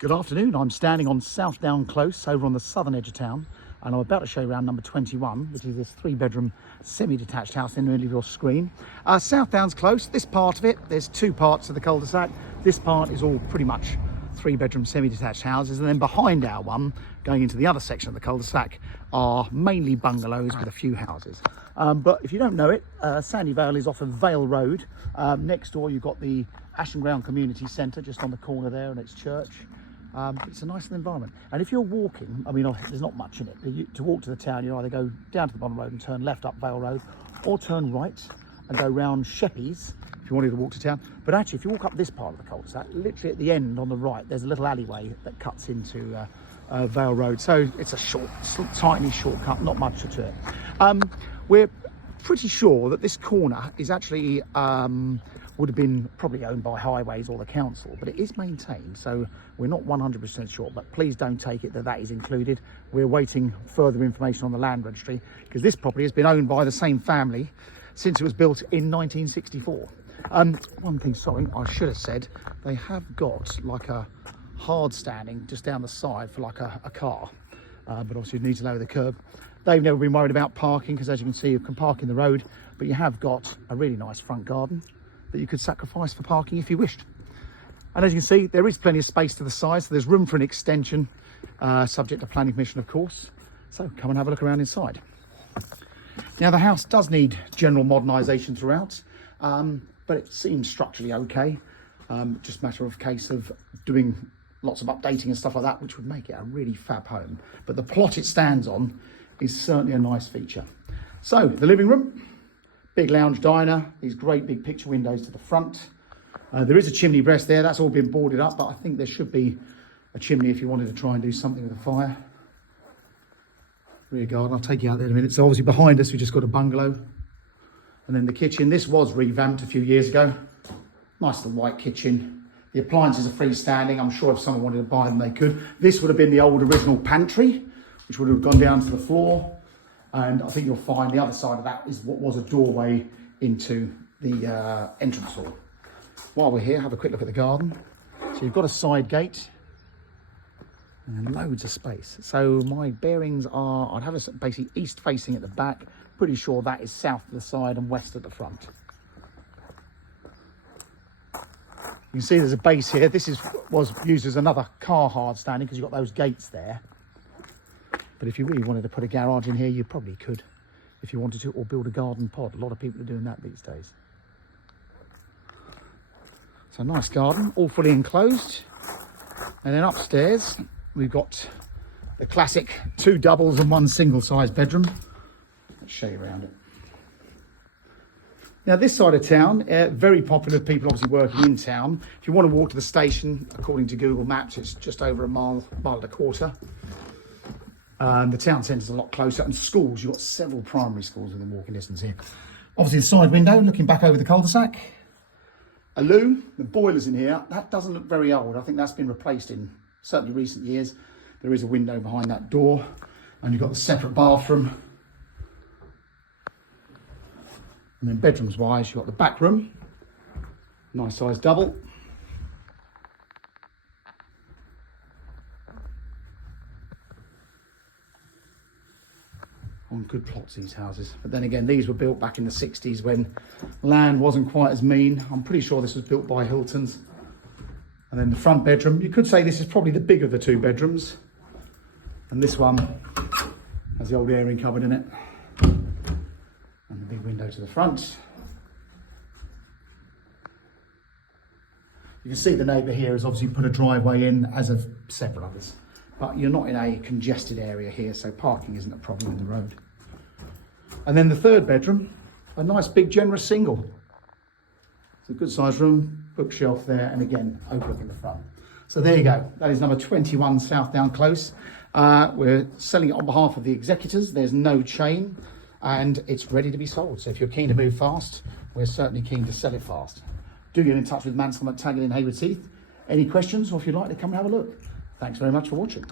Good afternoon. I'm standing on Southdowns Close over on the southern edge of town, and I'm about to show you around number 21, which is this 3-bedroom semi-detached house in the middle of your screen. Southdowns Close, this part of it, there's two parts of the cul-de-sac. This part is all pretty much 3-bedroom semi-detached houses, and then behind our one, going into the other section of the cul-de-sac, are mainly bungalows with a few houses. But if you don't know it, Sandy Vale is off of Vale Road. Next door you've got the Ashton Ground Community Centre just on the corner there, and it's church. It's a nice little environment, and if you're walking, I mean, there's not much in it. To walk to the town, you either go down to the bottom road and turn left up Vale Road, or turn right and go round Sheppey's if you wanted to walk to town. But actually, if you walk up this part of the cul-de-sac, literally at the end on the right, there's a little alleyway that cuts into Vale Road. So it's a tiny shortcut, not much to it. We're pretty sure that this corner is actually would have been probably owned by Highways or the council, but it is maintained, so we're not 100% sure. But please don't take it that is included. We're waiting further information on the land registry, because this property has been owned by the same family since it was built in 1964. One thing, sorry, I should have said, they have got like a hard standing just down the side for like a car, but obviously you need to lower the curb. They've never been worried about parking, because as you can see, you can park in the road, but you have got a really nice front garden that you could sacrifice for parking if you wished. And as you can see, there is plenty of space to the side, so there's room for an extension, subject to planning permission, of course. So come and have a look around inside. Now, the house does need general modernisation throughout, but it seems structurally okay. Just a matter of case of doing lots of updating and stuff like that, which would make it a really fab home. But the plot it stands on is certainly a nice feature. So the living room, big lounge diner, these great big picture windows to the front. There is a chimney breast there, that's all been boarded up, but I think there should be a chimney if you wanted to try and do something with a fire. Rear garden, I'll take you out there in a minute. So obviously behind us, we just got a bungalow. And then the kitchen, this was revamped a few years ago. Nice little white kitchen. The appliances are freestanding. I'm sure if someone wanted to buy them, they could. This would have been the old original pantry, which would have gone down to the floor. And I think you'll find the other side of that is what was a doorway into the entrance hall. While we're here, have a quick look at the garden. So you've got a side gate and loads of space. So my bearings are, I'd have a basically east facing at the back. Pretty sure that is south to the side and west at the front. You can see there's a base here. This was used as another car hard standing because you've got those gates there. But if you really wanted to put a garage in here, you probably could, if you wanted to, or build a garden pod. A lot of people are doing that these days. So nice garden, all fully enclosed. And then upstairs, we've got the classic 2 doubles and 1 single size bedroom. Let's show you around it. Now this side of town, very popular with people obviously working in town. If you want to walk to the station, according to Google Maps, it's just over a mile and a quarter. The town centre's a lot closer, and schools, you've got several primary schools within walking distance here. Obviously the side window, looking back over the cul-de-sac. A loo, the boiler's in here. That doesn't look very old. I think that's been replaced in certainly recent years. There is a window behind that door, and you've got the separate bathroom. And then bedrooms wise, you've got the back room, nice size double. On good plots, these houses. But then again, these were built back in the 60s when land wasn't quite as mean. I'm pretty sure this was built by Hilton's. And then the front bedroom, you could say this is probably the bigger of the 2 bedrooms. And this one has the old airing cupboard in it. And the big window to the front. You can see the neighbour here has obviously put a driveway in, as have several others. But you're not in a congested area here, so parking isn't a problem in the road. And then the 3rd bedroom, a nice big generous single. It's a good sized room, bookshelf there, and again, overlooking the front. So there you go, that is number 21 Southdowns Close. We're selling it on behalf of the executors. There's no chain, and it's ready to be sold. So if you're keen to move fast, we're certainly keen to sell it fast. Do get in touch with Mansell McTaggart in Haywards Heath. Any questions, or if you'd like to come and have a look. Thanks very much for watching.